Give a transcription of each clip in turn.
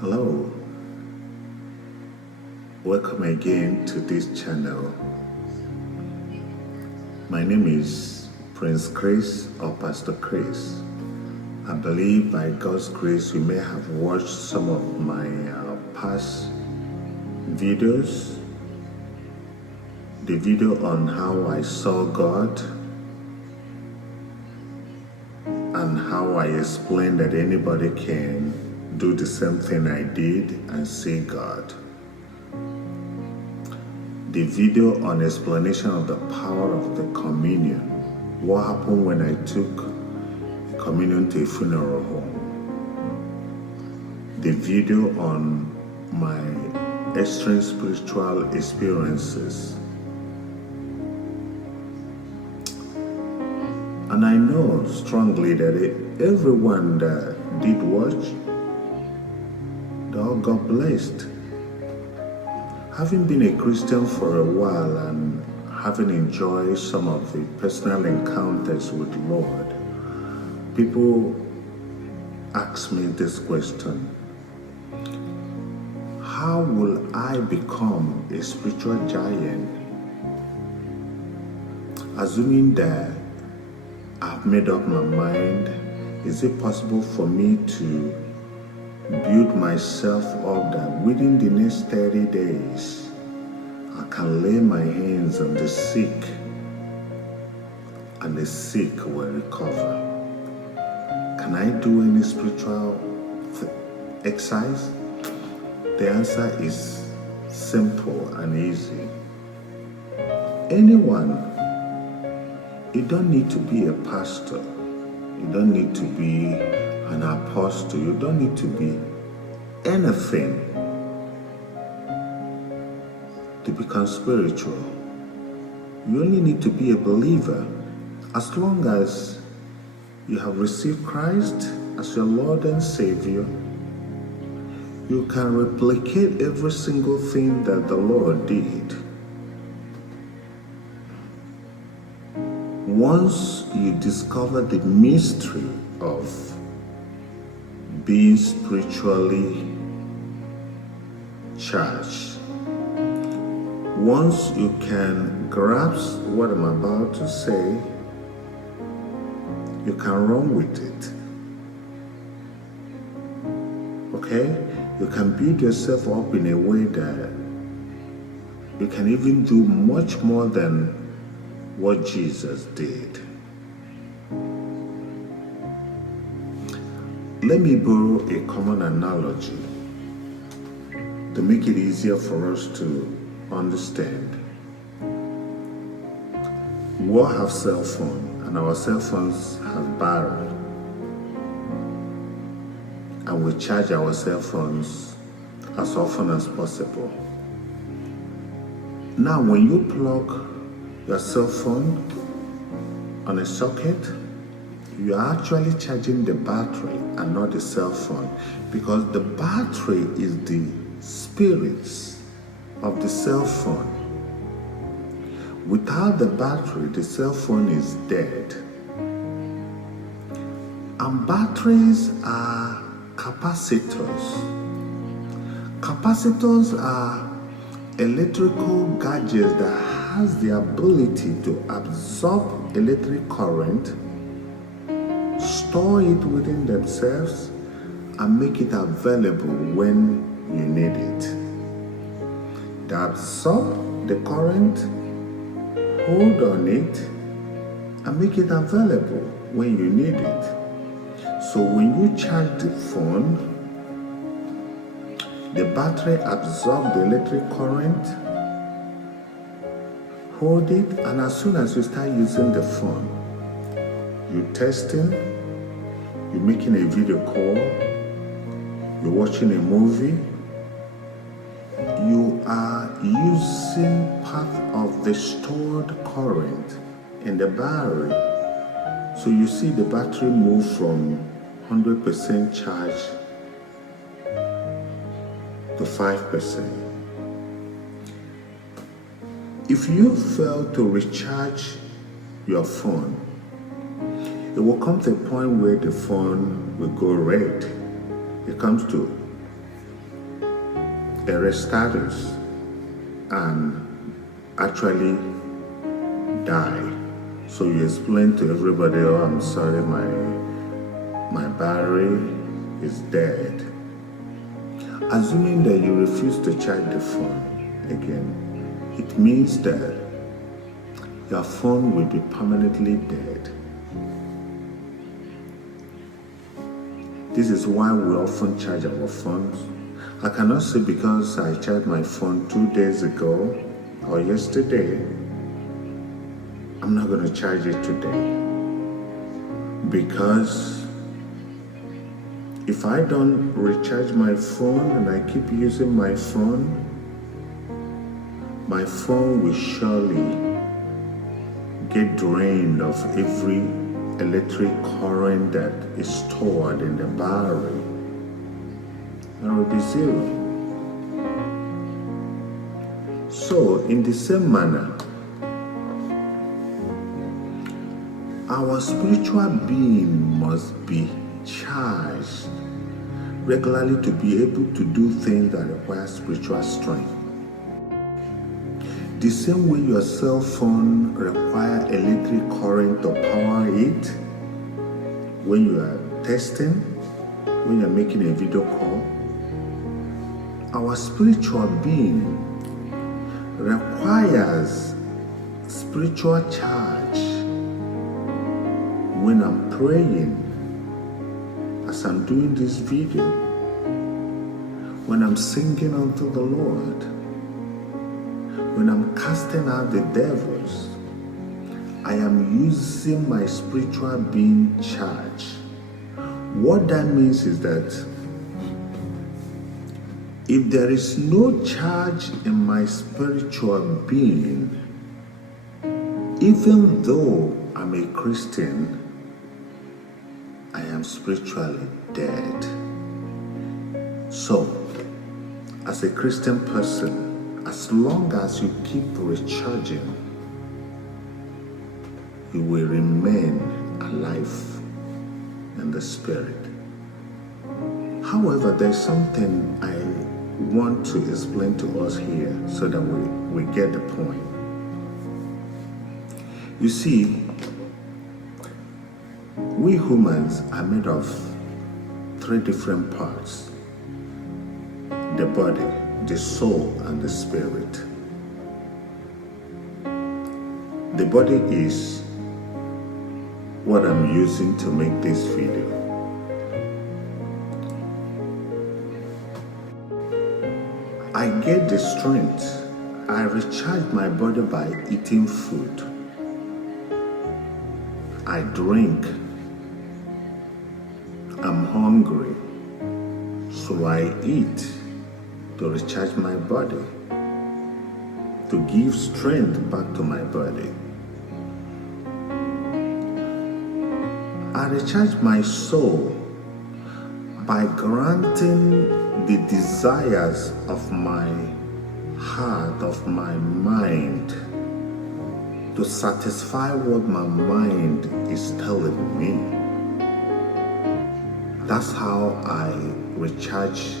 Hello, welcome again to this channel. My name is Prince Chris or Pastor Chris. I believe by God's grace you may have watched some of my past videos. The video on how I saw God and how I explained that anybody can do the same thing I did and see God. The video on explanation of the power of the communion. What happened when I took communion to a funeral home. The video on my extreme spiritual experiences. And I know strongly that everyone that did watch, they all got blessed. Having been a Christian for a while and having enjoyed some of the personal encounters with the Lord, people ask me this question: how will I become a spiritual giant? Assuming that I've made up my mind, is it possible for me to build myself up that within the next 30 days, I can lay my hands on the sick and the sick will recover? Can I do any spiritual exercise? The answer is simple and easy. Anyone. You don't need to be a pastor. You don't need to be an apostle. You don't need to be anything to become spiritual. You only need to be a believer. As long as you have received Christ as your Lord and Savior, you can replicate every single thing that the Lord did. Once you discover the mystery of being spiritually charged, once you can grasp what I'm about to say, you can run with it. Okay? You can build yourself up in a way that you can even do much more than what Jesus did. Let me borrow a common analogy to make it easier for us to understand. We all have cell phones, and our cell phones have battery. And we charge our cell phones as often as possible. Now, when you plug your cell phone on a socket, you are actually charging the battery and not the cell phone, because the battery is the spirits of the cell phone. Without the battery, the cell phone is dead. And batteries are capacitors. Capacitors are electrical gadgets that has the ability to absorb electric current, store it within themselves, and make it available when you need it. They absorb the current, hold on it, and make it available when you need it. So when you charge the phone, the battery absorbs the electric current, hold it, and as soon as you start using the phone, you're testing, you're making a video call, you're watching a movie, you are using part of the stored current in the battery. So you see the battery move from 100% charge to 5%. If you fail to recharge your phone, it will come to a point where the phone will go red. It comes to a status and actually die. So you explain to everybody, oh, I'm sorry, my battery is dead. Assuming that you refuse to charge the phone again, it means that your phone will be permanently dead. This is why we often charge our phones. I cannot say because I charged my phone 2 days ago or yesterday, I'm not going to charge it today. Because if I don't recharge my phone and I keep using my phone will surely get drained of every electric current that is stored in the battery. And it will be zero. So, in the same manner, our spiritual being must be charged regularly to be able to do things that require spiritual strength. The same way your cell phone requires electric current to power it when you are testing, when you are making a video call, our spiritual being requires spiritual charge when I'm praying, as I'm doing this video, when I'm singing unto the Lord, when I'm casting out the devils, I am using my spiritual being charge. What that means is that if there is no charge in my spiritual being, even though I'm a Christian, I am spiritually dead. So, as a Christian person, as long as you keep recharging, you will remain alive in the spirit. However, there's something I want to explain to us here so that we get the point. You see, we humans are made of 3 different parts: the body, the soul, and the spirit. The body is what I'm using to make this video. I get the strength. I recharge my body by eating food. I drink. I'm hungry, so I eat to recharge my body, to give strength back to my body. I recharge my soul by granting the desires of my heart, of my mind, to satisfy what my mind is telling me. That's how I recharge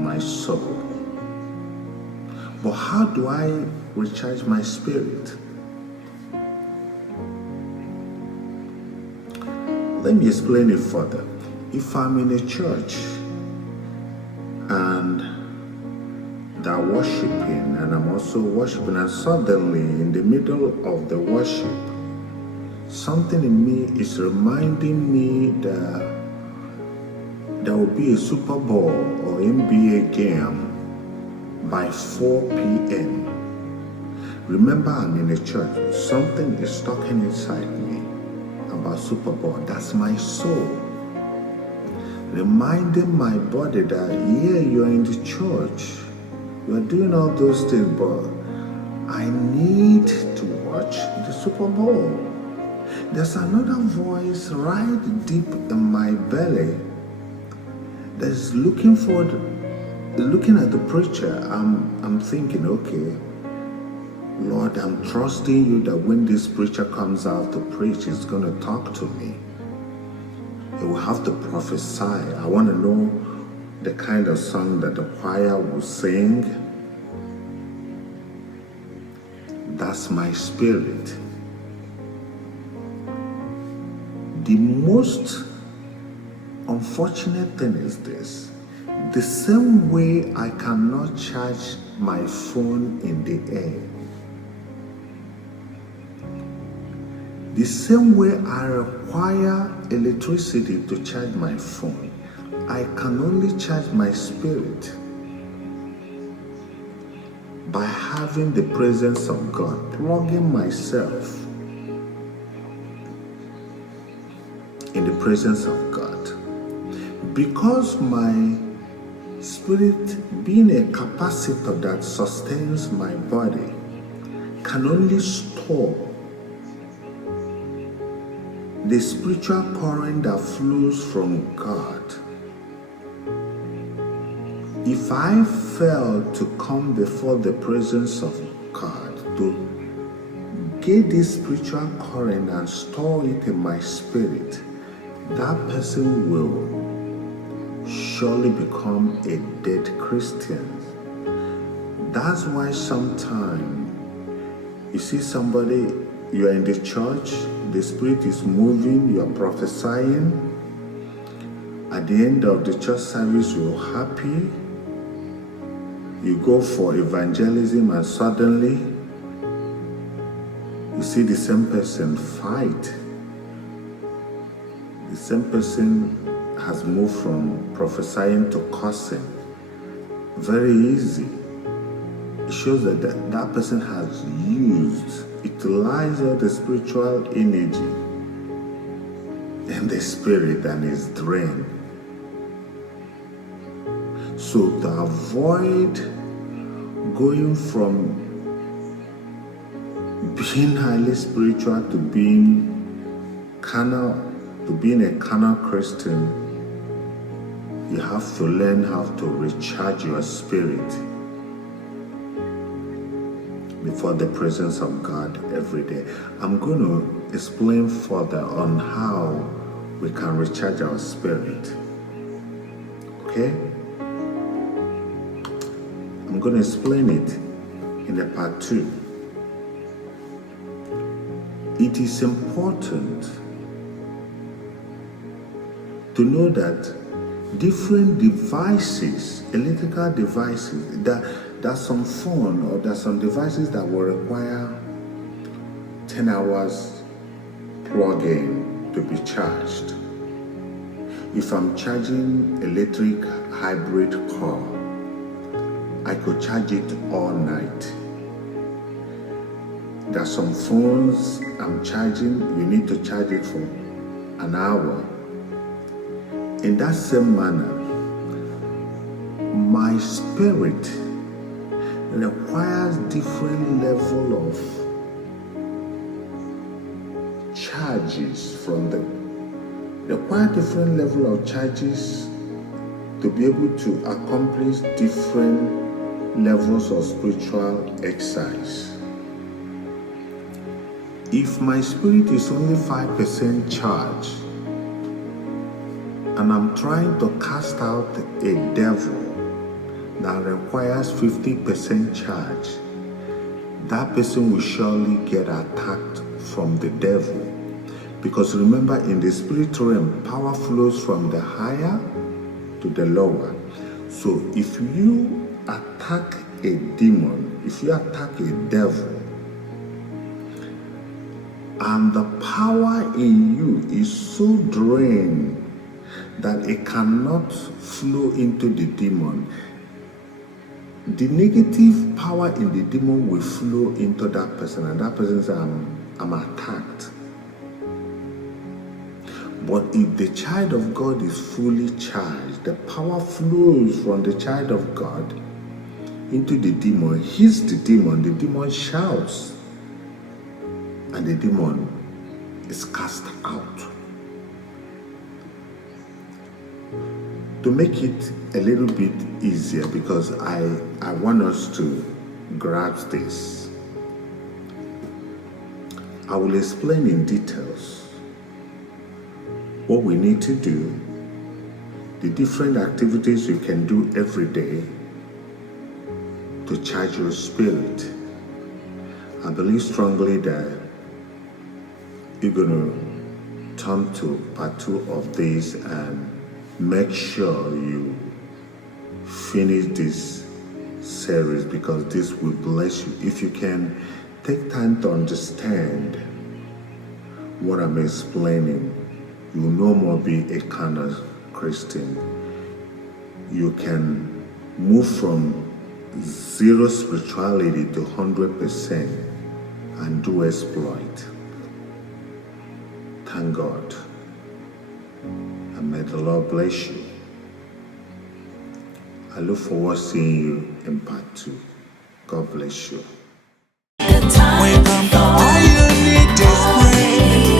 my soul. But how do I recharge my spirit? Let me explain it further. If I'm in a church and they're worshiping and I'm also worshiping, and suddenly in the middle of the worship, something in me is reminding me that there will be a Super Bowl or NBA game by 4 p.m. Remember, I'm in a church. Something is talking inside me about Super Bowl. That's my soul. Reminding my body that, yeah, you're in the church. You're doing all those things, but I need to watch the Super Bowl. There's another voice right deep in my belly that's looking at the preacher. I'm thinking, okay, Lord, I'm trusting you that when this preacher comes out to preach, he's going to talk to me. He will have to prophesy. I want to know the kind of song that the choir will sing. That's my spirit. The most unfortunate thing is this: the same way I cannot charge my phone in the air, the same way I require electricity to charge my phone, I can only charge my spirit by having the presence of God, plugging myself in the presence of God. Because my spirit, being a capacitor that sustains my body, can only store the spiritual current that flows from God. If I fail to come before the presence of God to get this spiritual current and store it in my spirit, that person will surely become a dead Christian. That's why sometimes you see somebody, you are in the church, the spirit is moving, you are prophesying. At the end of the church service, you're happy. You go for evangelism, and suddenly you see the same person fight. The same person has moved from prophesying to cursing. Very easy. It shows that that person has utilized all the spiritual energy in the spirit and is drained. So to avoid going from being highly spiritual to being carnal, to being a carnal Christian, you have to learn how to recharge your spirit before the presence of God every day. I'm going to explain further on how we can recharge our spirit. Okay? I'm going to explain it in the part 2. It is important to know that different devices, electrical devices, there's some phone or there's some devices that will require 10 hours plug-in to be charged. If I'm charging electric hybrid car, I could charge it all night. There are some phones I'm charging, you need to charge it for an hour. In that same manner, my spirit requires different level of charges different level of charges to be able to accomplish different levels of spiritual exercise. If my spirit is only 5% charged and I'm trying to cast out a devil that requires 50% charge, that person will surely get attacked from the devil. Because remember, in the spirit realm, power flows from the higher to the lower. So if you attack a demon, if you attack a devil, and the power in you is so drained that it cannot flow into the demon, the negative power in the demon will flow into that person, and that person says, I'm attacked. But if the child of God is fully charged, the power flows from the child of God into the demon, hits the demon shouts, and the demon is cast out. To make it a little bit easier, because I want us to grasp this, I will explain in details what we need to do the different activities you can do every day to charge your spirit. I believe strongly that you're going to turn to part 2 of this and make sure you finish this series, because this will bless you. If you can take time to understand what I'm explaining, you will no more be a carnal Christian. You can move from zero spirituality to 100% and do exploit. Thank God. And may the Lord bless you. I look forward to seeing you in part 2. God bless you. When all you need is prayer.